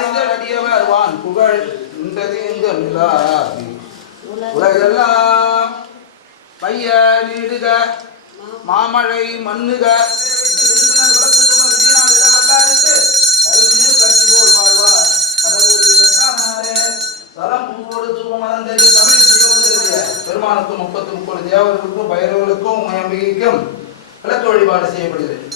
அறிந்தடியவர் வான் புகழ் உலகெல்லாம் பைய நீடுக மாமழை மண்ணுக பெருமானுக்கும் 33 தேவர்களுக்கும் பைரவர்களுக்கும் அம்பிகைக்கும் விளக்கு வழிபாடு செய்யப்படுகிறது.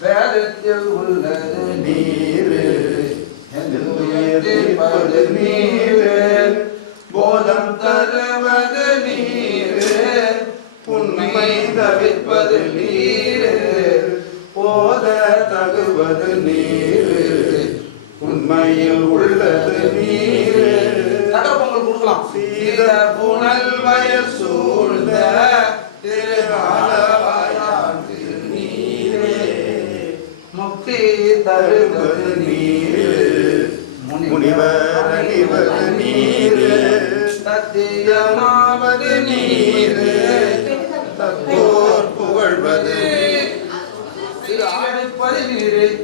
வேதத்தில் உள்ளது நீர் நீர் போதம் தருவது நீர் உண்மை தவிர்ப்பது நீர் போத தகுவது நீர் உண்மையில் உள்ளது நீர். தகப்பங்கள் கொடுக்கலாம். சீத புனல் வயல் சூழ்ந்த முக்தி தருவது நீர் முனிவர் அணிவது நீர் சத்தியமாவது நீர் தத்தோர் புகழ்வது அழைப்பது நீர்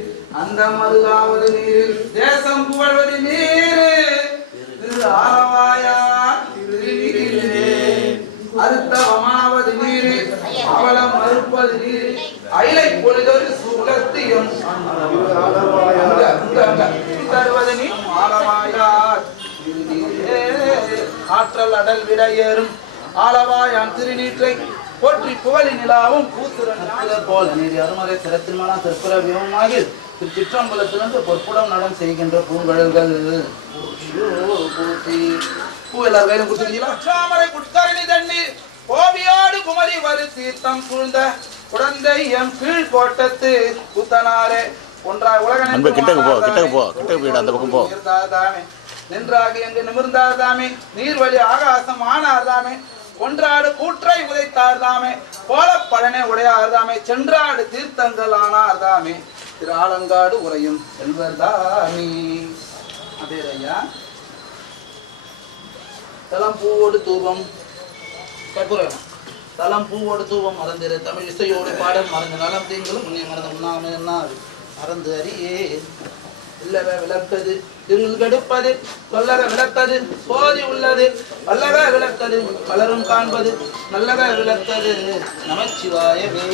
அந்த மருகாவது நீர் தேசம் புகழ்வது நீர் திரு ஆரவாயா அறுத்தவமாவது நீர் அவலம் மறுப்பது நீர் அயிலை பொழுதொரு சுகத்தியும் தருவது நீ ஆலவாயார் ஆற்றல் அடல் விடையேறும் ஆலவாயான் திருநீற்றை போற்றி புகழி நிலாவும் பூசுரன் போல நீதி அருமறை சிறத்தின்மான திருப்புற வியமாகி திருச்சிற்றம்பலத்திலிருந்து பொற்புடம் நடம் செய்கின்ற பூங்கழல்கள் பூ எல்லாரும் கையிலும் கொடுத்துருக்கீங்களா? தண்ணீர் கோபியோடு குமரி வரு தீர்த்தம் சூழ்ந்த குழந்தை எம் கீழ் கோட்டத்து புத்தனாரே ஒன்றாய் உலக நின்றாக என்று நிமிர்ந்தார்தாமே நீர்வழி ஆகாசம் ஆனார்தாமே ஒன்றாடு கூற்றை உதைத்தார்தாமே போல பழனே உடையார்தாமே சென்றாடு தீர்த்தங்கள் ஆனார்தாமே திரு ஆலங்காடு உரையும் செல்வர்தாமி. அதே ஐயா தலம் பூவோடு தூபம் தலம் பூவோடு தூபம் மறந்திரு தமிழ் இசையோடு பாடல் மறந்து நலம் தீங்களும் முன்னே மறந்து உண்ணாமல் என்ன மறந்து அறியே இல்லவே விளக்கது இருள் கெடுப்பது சொல்லவே விளக்கது சோதி உள்ளது வல்லவே விளக்கது பலரும் காண்பது நல்லவே விளக்கது நமச்சிவாயவே.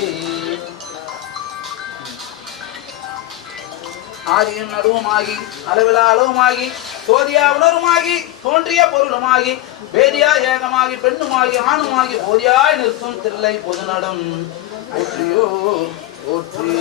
ஆதியும் நடுவுமாகி அளவிலா அளவுமாகி சோதியா உணருமாகி தோன்றிய பொருளுமாகி வேதியா ஏகமாகி பெண்ணுமாகி ஆணுமாகி ஓதியாய் நிற்கும் தில்லை பொதுநடம் போற்றியோ போற்றி.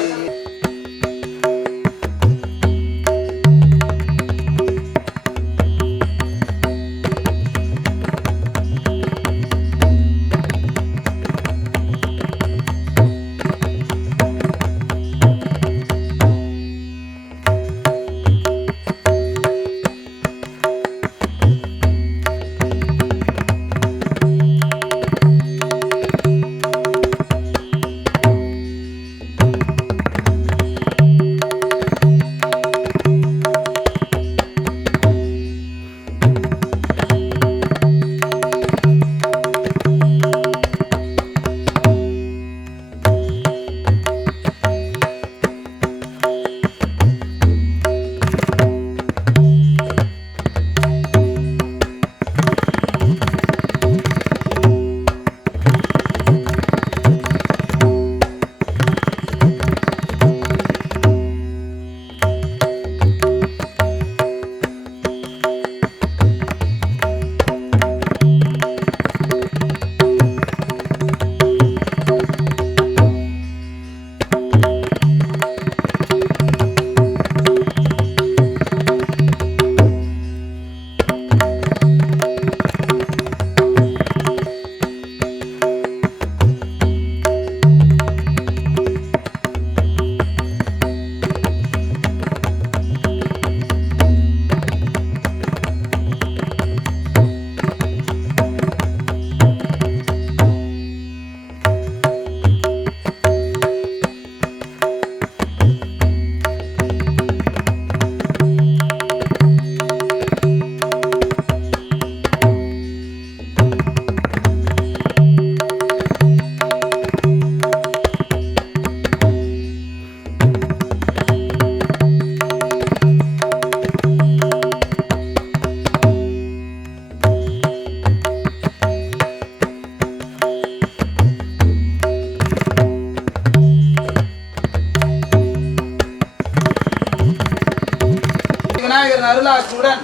விநாயகரின் அருளாசியுடன்,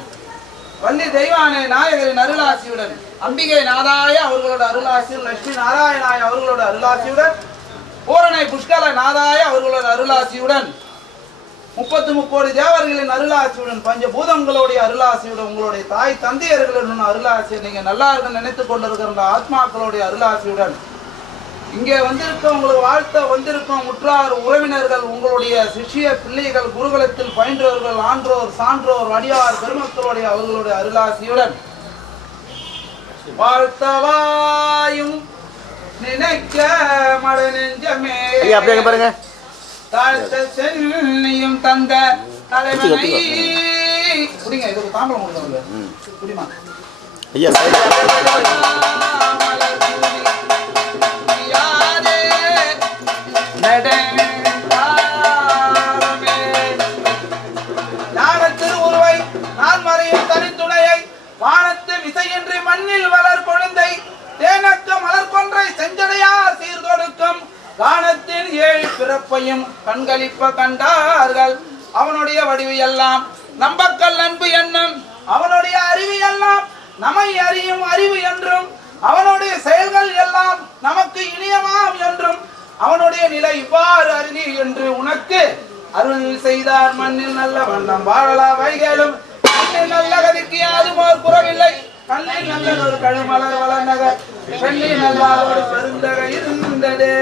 வள்ளி தெய்வானை நாயகரின் அருளாசியுடன், அம்பிகை நாதாய அவர்களோட அருளாசியுடன், லட்சுமி நாராயணாய அவர்களோட அருளாசியுடன், பூரணை புஷ்கல நாதாய அவர்களோட அருளாசியுடன், 33 தேவர்களின் அருளாசியுடன், பஞ்சபூதங்களுடைய அருளாசியுடன், உங்களுடைய தாய் தந்தையர்களுடன் அருளாசி, நீங்க நல்லா இருக்க நினைத்து கொண்டிருக்கிற ஆத்மாக்களுடைய அருளாசியுடன், இங்கே வந்திருக்க உங்களுக்கு வாழ்த்த வந்திருக்கும் உற்றார் உறவினர்கள், உங்களுடைய சிஷ்ய பிள்ளைகள், குருகுலத்தில் பயின்றவர்கள், ஆன்றோர் சான்றோர் அடியார் பெருமக்களுடைய அவர்களுடைய அருளாசியுடன் வாழ்த்தவாயும் நினைக்க மட நெஞ்சமே பாருங்க தாழ்த்த சென்னையும் தந்த தலைவனை குடிங்க. இதுக்கு தாம்பலம் கொடுங்க குடிமா. ஐயா திருவுருவை நான் மறையும் தனித்துணையை வானத்து விசையின்றி மண்ணில் வளர் கொழுந்தை தேனக்க மலர் கொன்றை செஞ்சடையார் சீர்தொடுக்கும் கானத்தின் 7 பிறப்பையும் கண்களிப்ப கண்டார்கள். அவனுடைய வடிவு எல்லாம் நம்பக்கல் அன்பு என்னும், அவனுடைய அறிவு எல்லாம் நம்மை அறியும் அறிவு என்றும், அவனுடைய செயல்கள் எல்லாம் நமக்கு இனியமாம் என்றும், அவனுடைய நிலை இவ்வாறு அறிவி என்று உனக்கு அருள் செய்தார். மண்ணில் நல்ல வண்ணம் வாழலா வைகளும், மண்ணில் நல்ல கதிக்கு அதுமோர் குறவில்லை, கண்ணில் நல்ல ஒரு கழுமலர் வளர்நகர், பெண்ணில் நல்ல ஒரு பெருந்தகை இருந்தது.